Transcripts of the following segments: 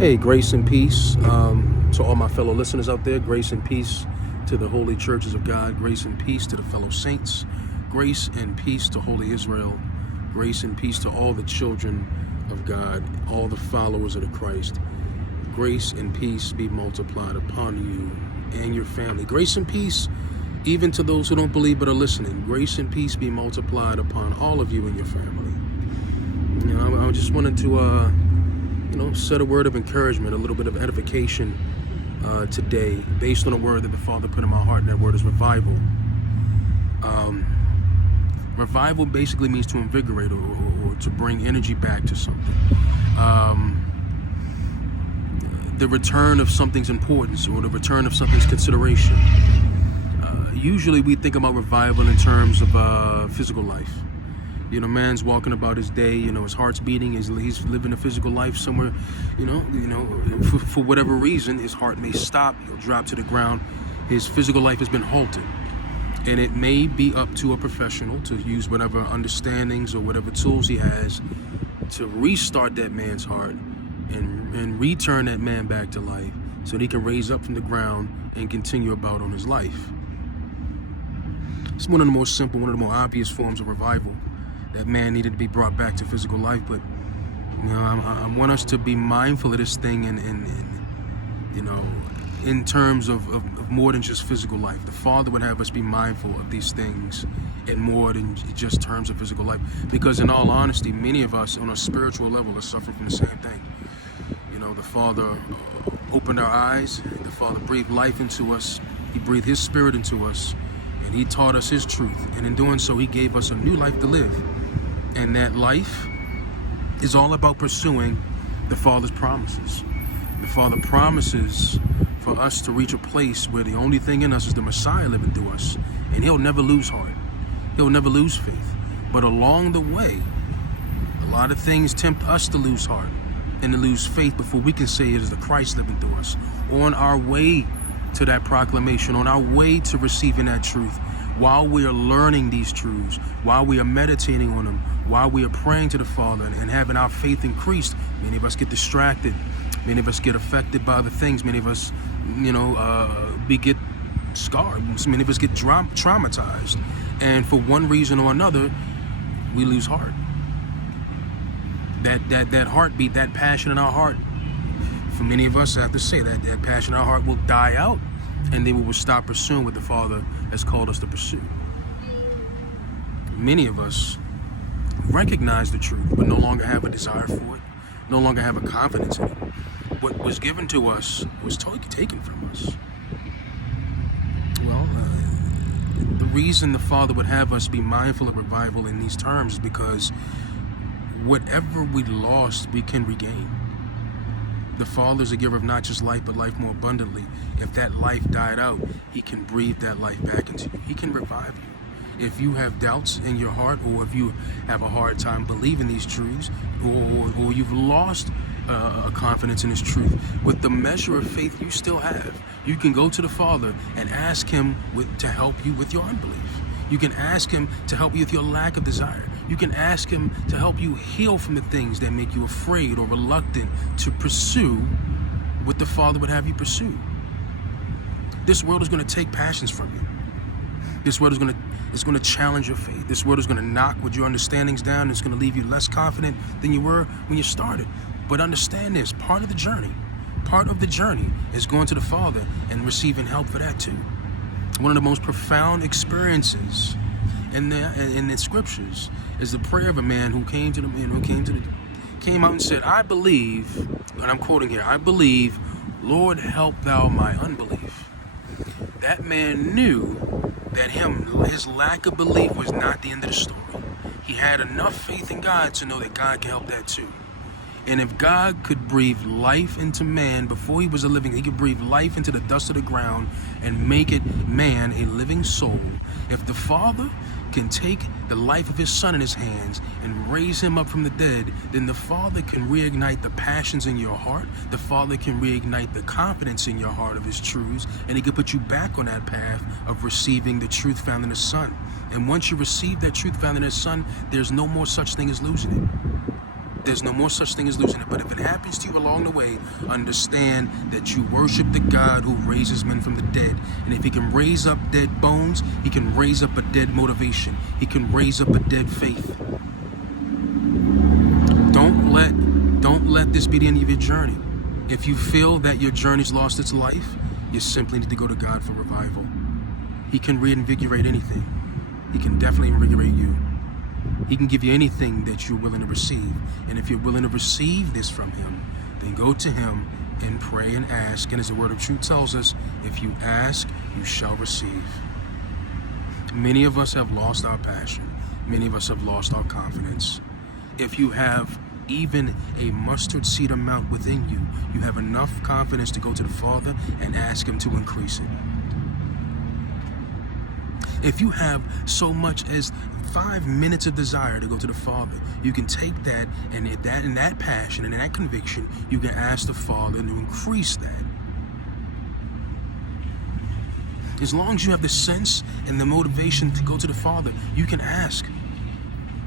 Hey, grace and peace to all my fellow listeners out there. Grace and peace to the holy churches of God. Grace and peace to the fellow saints. Grace and peace to holy Israel. Grace and peace to all the children of God, all the followers of the Christ. Grace and peace be multiplied upon you and your family. Grace and peace even to those who don't believe but are listening. Grace and peace be multiplied upon all of you and your family. You know, I just wanted to set a word of encouragement, a little bit of edification today, based on a word that the Father put in my heart, and that word is revival. Revival basically means to invigorate or to bring energy back to something. The return of something's importance, or the return of something's consideration. Usually we think about revival in terms of physical life. You know, man's walking about his day, his heart's beating, he's living a physical life somewhere, for whatever reason, his heart may stop, he'll drop to the ground, his physical life has been halted. And it may be up to a professional to use whatever understandings or whatever tools he has to restart that man's heart and return that man back to life so that he can raise up from the ground and continue about on his life. It's one of the more simple, one of the more obvious forms of revival. That man needed to be brought back to physical life, but I want us to be mindful of this thing in terms of more than just physical life. The Father would have us be mindful of these things in more than just terms of physical life, because in all honesty, many of us on a spiritual level are suffering from the same thing. The Father opened our eyes, the Father breathed life into us, He breathed His Spirit into us, and He taught us His truth, and in doing so, He gave us a new life to live. And that life is all about pursuing the Father's promises. The Father promises for us to reach a place where the only thing in us is the Messiah living through us. And He'll never lose heart. He'll never lose faith. But along the way, a lot of things tempt us to lose heart and to lose faith before we can say it is the Christ living through us. On our way to that proclamation, on our way to receiving that truth, while we are learning these truths, while we are meditating on them, while we are praying to the Father and having our faith increased, many of us get distracted. Many of us get affected by the things. Many of us, we get scarred. Many of us get traumatized. And for one reason or another, we lose heart. That heartbeat, that passion in our heart, for many of us, I have to say that passion in our heart will die out, and then we will stop pursuing what the Father has called us to pursue. Many of us recognize the truth, but no longer have a desire for it, no longer have a confidence in it. What was given to us was totally taken from us. Well, the reason the Father would have us be mindful of revival in these terms is because whatever we lost, we can regain. The Father is a giver of not just life, but life more abundantly. If that life died out, He can breathe that life back into you. He can revive you. If you have doubts in your heart, or if you have a hard time believing these truths, or you've lost a confidence in His truth, with the measure of faith you still have, you can go to the Father and ask Him to help you with your unbelief. You can ask Him to help you with your lack of desire. You can ask Him to help you heal from the things that make you afraid or reluctant to pursue what the Father would have you pursue. This world is going to take passions from you. This world is going to challenge your faith. This world is going to knock with your understandings down. It's going to leave you less confident than you were when you started. But understand this, part of the journey is going to the Father and receiving help for that too. One of the most profound experiences in the scriptures is the prayer of a man who came out and said, "I believe," and I'm quoting here, "I believe, Lord, help thou my unbelief." That man knew that his lack of belief was not the end of the story. He had enough faith in God to know that God can help that too. And if God could breathe life into man before he was a living, He could breathe life into the dust of the ground and make it man a living soul. If the Father can take the life of His Son in His hands and raise Him up from the dead, then the Father can reignite the passions in your heart. The Father can reignite the confidence in your heart of His truths, and He can put you back on that path of receiving the truth found in His Son. And once you receive that truth found in His Son, there's no more such thing as losing it. There's no more such thing as losing it. But if it happens to you along the way, understand that you worship the God who raises men from the dead. And if he can raise up dead bones, he can raise up a dead motivation. He can raise up a dead faith. Don't let this be the end of your journey. If you feel that your journey's lost its life, you simply need to go to God for revival. He can reinvigorate anything. He can definitely invigorate you. He can give you anything that you're willing to receive. And if you're willing to receive this from him, then go to him and pray and ask. And as the word of truth tells us, if you ask, you shall receive. Many of us have lost our passion. Many of us have lost our confidence. If you have even a mustard seed amount within you, you have enough confidence to go to the Father and ask him to increase it. If you have so much as 5 minutes of desire to go to the Father, you can take that and that passion and that conviction, you can ask the Father to increase that. As long as you have the sense and the motivation to go to the Father, you can ask.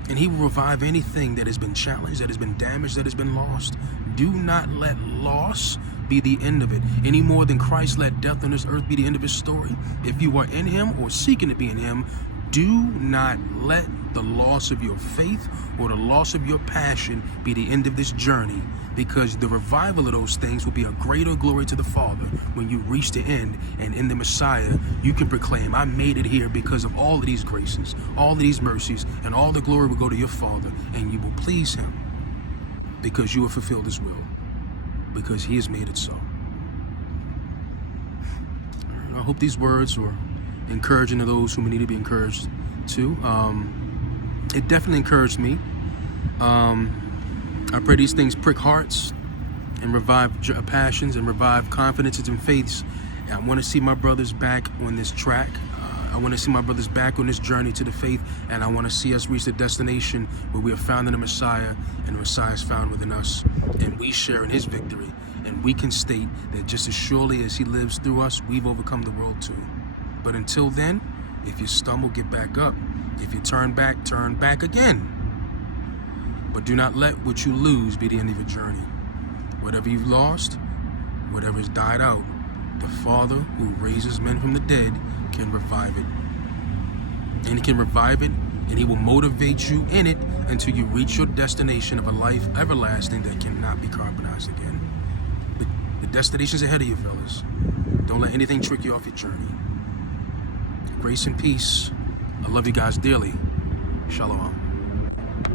And he will revive anything that has been challenged, that has been damaged, that has been lost. Do not let loss be the end of it, any more than Christ let death on this earth be the end of his story. If you are in him or seeking to be in him, do not let the loss of your faith or the loss of your passion be the end of this journey, because the revival of those things will be a greater glory to the Father when you reach the end. And in the Messiah, you can proclaim, I made it here because of all of these graces, all of these mercies, and all the glory will go to your Father, and you will please him because you have fulfilled his will, because he has made it so. I hope these words were encouraging to those who need to be encouraged too. It definitely encouraged me. I pray these things prick hearts and revive passions and revive confidences and faiths. And I want to see my brothers back on this track. I want to see my brothers back on this journey to the faith, and I want to see us reach the destination where we are found in the Messiah, and the Messiah is found within us, and we share in his victory, and we can state that just as surely as he lives through us, we've overcome the world too. But until then, if you stumble, get back up. If you turn back again. But do not let what you lose be the end of your journey. Whatever you've lost, whatever has died out, the Father who raises men from the dead can revive it. And he can revive it, and he will motivate you in it until you reach your destination of a life everlasting that cannot be compromised again. The destination's ahead of you, fellas. Don't let anything trick you off your journey. Grace and peace. I love you guys dearly. Shalom.